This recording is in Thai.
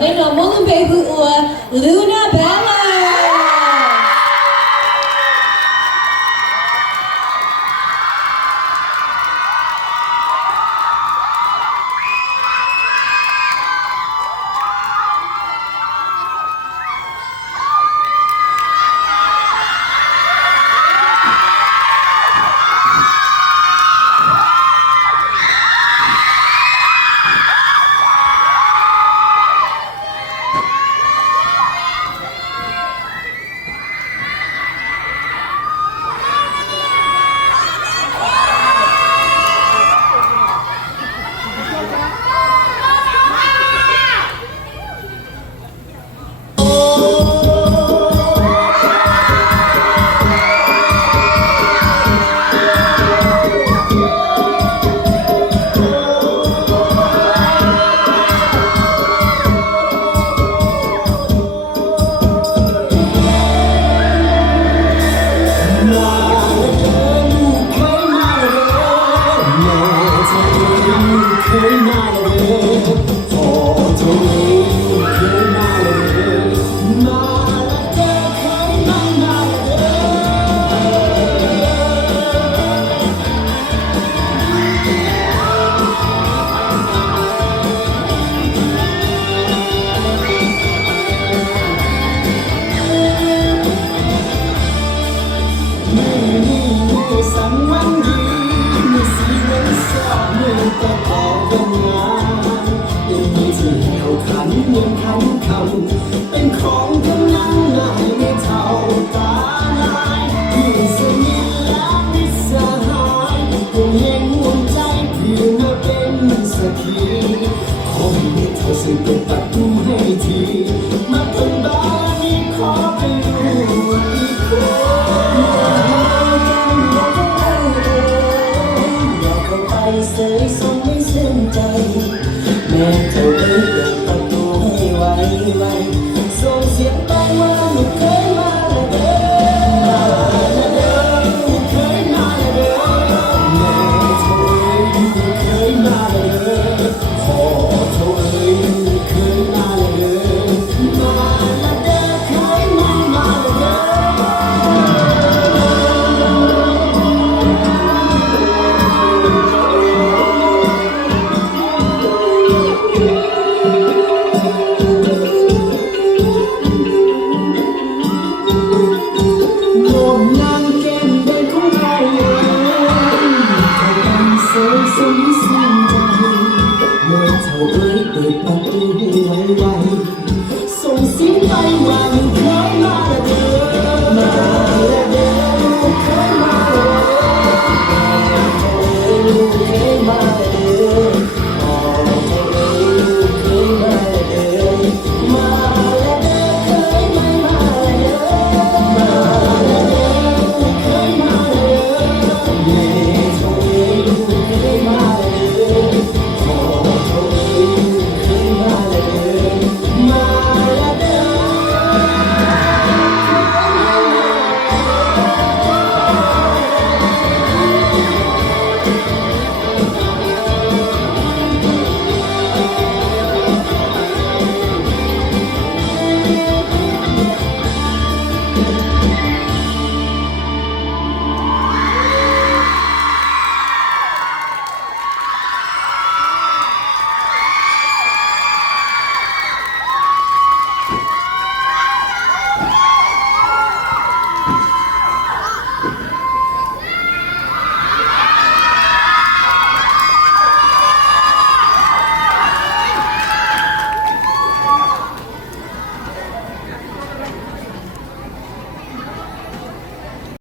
Với nụ môn bê hữu Luna Bella.เป็นของคนนั้นนายไม่เท่าตาลายที่สนิทและมิตรสหายคงเห็นหัวใจเพียงมาเป็นสักขีขอให้เธอช่วยเปิดประตูให้ทีมาเป็นบ้านนี้ขอเป็นลูกอีกคนอยากเข้าไปเสยสมไม่สิ้นใจแม้เธอได้เปิดประตูให้ไวส่งเสียงไปว่าลูกเคยมาแล้วเด้อมาแล้วเด้อลูกเคยมาแล้วเด้อแม่เธอลูกเคยมาแล้วเด้อพ่อเธอลูกเคยมาแล้วเด้อมาแล้วเด้อเคยมาแล้วเด้เปิดประตูให้ไวส่งเสียงไปว่าลูกเคยมาแล้วเด้อมาแล้วเด้อลูกเคยมาแล้วลูกเคยมาแล้วเด้อพ่อเธอลูกเคยมาแล้วเด้อมาแล้วเด้อเคยมาแล้วเด้อมาแล้วเด้อลูกเคยมาแล้วแม่เธอลูกเคยมาแล้วพ่อเธอ